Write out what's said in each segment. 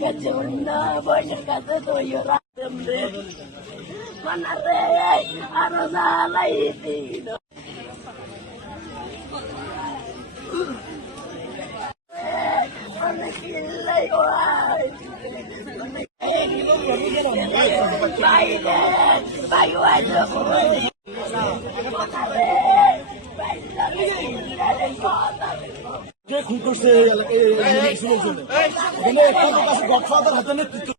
கட்சுன்னா போய் கத்து தூயுறாடும் மன்னரே அருணாலை தீடும் உனக்கு இல்லை உனக்கு Thank you. কে খুন করছে? গডফাদার হাতে নেতৃত্ব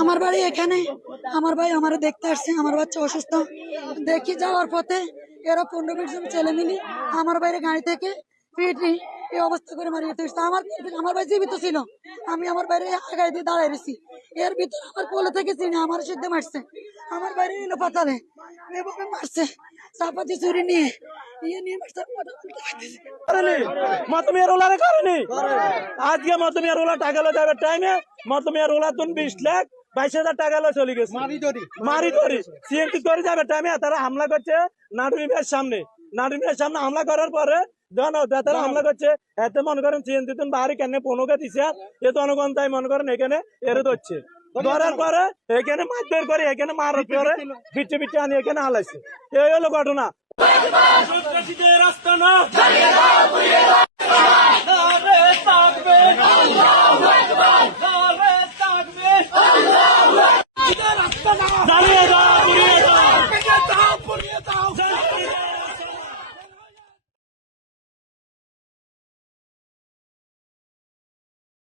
আমার বাড়ি এখানে। আমার ভাই আমার দেখতে আসছে। আমার বাচ্চা অসুস্থ। দেখি যাওয়ার পথে এরা পনেরো বিশ জন ছেলে মিলি আমার বাইরে গাড়ি থেকে পিটি এই অবস্থা করে মারিয়ে দিয়েছে আমার আমার ভাই জীবিত ছিল। আমি আমার বাইরে আগায় দিয়ে দাঁড়ায় রয়েছি। এর ভিতরে আমার কোলে থেকে চিনি, আমার সিদ্ধে মারছে। আমার বাইরে এলো পাতালে। এভাবে মারছে। চাপাতি চুরি নিয়ে। ইয়ে মতমিয়া রোলারে আজকে মতমিয়া রোলা টাকা যাবে টাইমে মতমিয়া রোলা তুন বিশ লাখ বাইশ হাজার টাকা লো চলে গেছে। মারি ধরি সিএনটি করে যাবে টাইমে তারা হামলা করছে সামনে। সামনে হামলা করার পরে তারা হামলা করছে। এতে মনে করেন সিএনটি তুন বাহারি কেন পনেরো দিছে? এ তো অনুগণ তাই মনে করেন এখানে এরে ধরছে। ধরার পরে এখানে মারধর করে এখানে মারার পরে বিচে বিচে আনি এখানে হালাইছে এই হলো ঘটনা রাস্তা না